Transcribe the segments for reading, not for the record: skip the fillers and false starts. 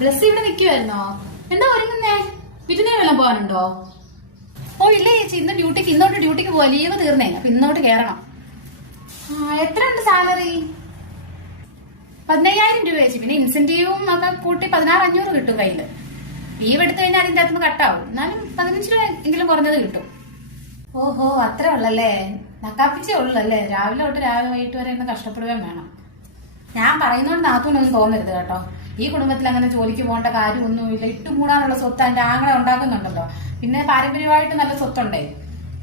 Bless ഇവിടെ നിൽക്കുവായിരുന്നോ? എന്താ ഒരുങ്ങുന്നേ? വിരുന്നിന് വല്ലതും പോകാനുണ്ടോ? ഓ ഇല്ല ചേച്ചി, ഇന്നോട്ട് ഡ്യൂട്ടിക്ക് പോവാ, ലീവ് തീർന്നേ, അപ്പൊ ഇന്നോട്ട് കേറണം. എത്ര ഉണ്ട് സാലറി? 15,000 രൂപ ചേച്ചി. പിന്നെ ഇൻസെന്റീവും ഒക്കെ കൂട്ടി 16,500 കിട്ടും കയ്യില്. ലീവ് എടുത്തു കഴിഞ്ഞാൽ അതിന്റെ അകത്തുനിന്ന് കട്ടാവും. എന്നാലും 15 രൂപ എങ്കിലും കുറഞ്ഞത് കിട്ടും. ഓഹോ, അത്രേ ഉള്ളല്ലേ? നക്കാപ്പിച്ചേ ഉള്ളല്ലേ? രാവിലെ തൊട്ട് വൈകിട്ട് വരെ ഒന്ന് കഷ്ടപ്പെടുകയും വേണം. ഞാൻ പറയുന്നോണ്ട് നാത്തൂനൊന്നും തോന്നരുത് കേട്ടോ. ഈ കുടുംബത്തിൽ അങ്ങനെ ജോലിക്ക് പോകേണ്ട കാര്യമൊന്നുമില്ല. ഇട്ടുമൂടാനുള്ള സ്വത്ത് എന്റെ ആങ്ങളെ ഉണ്ടാക്കുന്നുണ്ടല്ലോ. പിന്നെ പാരമ്പര്യമായിട്ട് നല്ല സ്വത്തുണ്ടേ,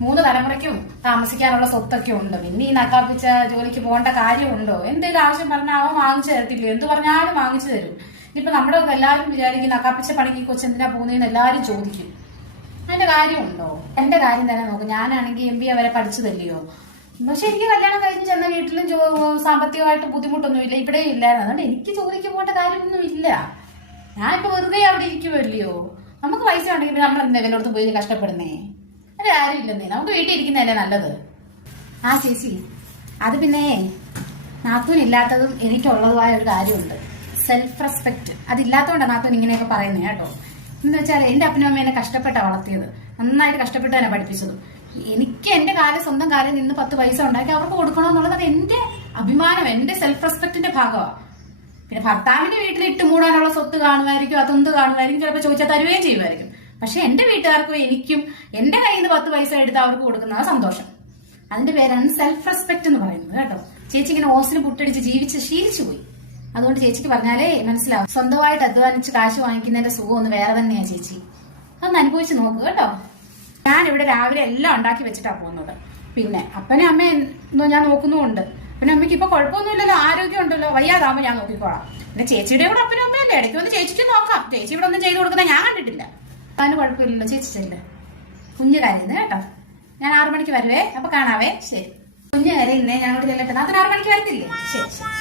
3 തലമുറയ്ക്കും താമസിക്കാനുള്ള സ്വത്തൊക്കെ ഉണ്ട്. പിന്നെ ഈ നക്കാപ്പിച്ച ജോലിക്ക് പോകേണ്ട കാര്യമുണ്ടോ? എന്തെങ്കിലും ആവശ്യം പറഞ്ഞാൽ അവൻ വാങ്ങിച്ചു തരത്തില്ലേ? എന്ത് പറഞ്ഞാലും വാങ്ങിച്ചു തരും. ഇപ്പൊ നമ്മുടെ ഒക്കെ എല്ലാവരും വിചാരിക്കും നക്കാപ്പിച്ച പണിക്ക് കൊച്ചെന്തിനാ പോകുന്നതെന്ന് എല്ലാവരും ചോദിക്കും. അതിന്റെ കാര്യമുണ്ടോ? എന്റെ കാര്യം തന്നെ നോക്കും. ഞാനാണെങ്കിൽ MBA വരെ പഠിച്ചതല്ലയോ. പക്ഷെ എനിക്ക് കല്യാണം കഴിഞ്ഞ് ചെന്ന വീട്ടിലും സാമ്പത്തികമായിട്ട് ബുദ്ധിമുട്ടൊന്നുമില്ല, ഇവിടെയും ഇല്ലായിരുന്നു. അതുകൊണ്ട് എനിക്ക് ജോലിക്ക് പോകേണ്ട കാര്യമൊന്നും ഇല്ല. ഞാനിപ്പോ വെറുതെ അവിടെ ഇരിക്കുമല്ലയോ. നമുക്ക് പൈസ ഉണ്ടെങ്കിൽ നമ്മൾ എന്തെങ്കിലും പോയി കഷ്ടപ്പെടുന്നേ? അത് കാര്യമില്ലെന്നേ, നമുക്ക് വീട്ടിൽ ഇരിക്കുന്നതല്ലേ നല്ലത്. ആ ചേച്ചി, അത് പിന്നെ നാത്തൂനില്ലാത്തതും എനിക്കുള്ളതുമായ ഒരു കാര്യമുണ്ട്, സെൽഫ് റെസ്പെക്ട്. അതില്ലാത്തതുകൊണ്ടാണ് നാത്തൂൻ ഇങ്ങനെയൊക്കെ പറയുന്നത് കേട്ടോ. എന്ന് വെച്ചാൽ എന്റെ അപ്പനും അമ്മ എന്നെ കഷ്ടപ്പെട്ടാണ് വളർത്തിയത്, നന്നായിട്ട് കഷ്ടപ്പെട്ട് തന്നെ പഠിപ്പിച്ചതും. എനിക്ക് എന്റെ സ്വന്തം കാലം നിന്ന് 10 പൈസ ഉണ്ടാക്കി അവർക്ക് കൊടുക്കണമെന്നുള്ളത് അത് എന്റെ അഭിമാനം, എന്റെ സെൽഫ് റെസ്പെക്ടിന്റെ ഭാഗമാണ്. പിന്നെ ഭർത്താവിന്റെ വീട്ടിൽ ഇട്ടുമൂടാനുള്ള സ്വത്ത് കാണുമായിരിക്കും, അതൊന്ത് കാണുമായിരിക്കും, ചിലപ്പോൾ ചോദിച്ചാൽ തരുകയും ചെയ്യുമായിരിക്കും. പക്ഷെ എന്റെ വീട്ടുകാർക്കും എനിക്കും എന്റെ കയ്യിൽ നിന്ന് 10 പൈസ എടുത്ത് അവർക്ക് കൊടുക്കുന്ന സന്തോഷം. അതിന്റെ പേരാണ് സെൽഫ് റെസ്പെക്ട് എന്ന് പറയുന്നത് കേട്ടോ. ചേച്ചി ഇങ്ങനെ ഓസിന് പുട്ടടിച്ച് ജീവിച്ച് ശീലിച്ചു പോയി. അതുകൊണ്ട് ചേച്ചിക്ക് പറഞ്ഞാലേ മനസ്സിലാവും. സ്വന്തമായിട്ട് അധ്വാനിച്ച് കാശ് വാങ്ങിക്കുന്നതിന്റെ സുഖം ഒന്ന് വേറെ തന്നെയാ ചേച്ചി. അതൊന്ന് അനുഭവിച്ച് നോക്കുക കേട്ടോ. ഞാനിവിടെ രാവിലെ എല്ലാം ഉണ്ടാക്കി വെച്ചിട്ടാണ് പോകുന്നത്. പിന്നെ അപ്പനെ അമ്മയും ഞാൻ നോക്കുന്നുമുണ്ട്. പിന്നെ അമ്മയ്ക്ക് ഇപ്പൊ കുഴപ്പമൊന്നുമില്ലല്ലോ, ആരോഗ്യം ഉണ്ടല്ലോ. വയ്യാതാകുമ്പോൾ ഞാൻ നോക്കിക്കോളാം. പിന്നെ ചേച്ചിയുടെ കൂടെ അപ്പനും അമ്മയല്ലേ, ഇടയ്ക്ക് വന്ന് ചേച്ചിക്ക് നോക്കാം. ചേച്ചി ഇവിടെ ഒന്നും ചെയ്ത് കൊടുക്കുന്ന ഞാൻ കണ്ടിട്ടില്ല. അതിന് കുഴപ്പമില്ലല്ലോ, ചേച്ചി ചെല്ലേ. കുഞ്ഞു കരയുന്നത് കേട്ടോ. ഞാൻ 6 മണിക്ക് വരുവേ, അപ്പൊ കാണാവേ. ശരി. കുഞ്ഞു കരയുന്നേ, ഞങ്ങളോട് ചെല്ലട്ടെ. നാത്തിന് 6 മണിക്ക് വരത്തില്ലേ? ശരി ശരി.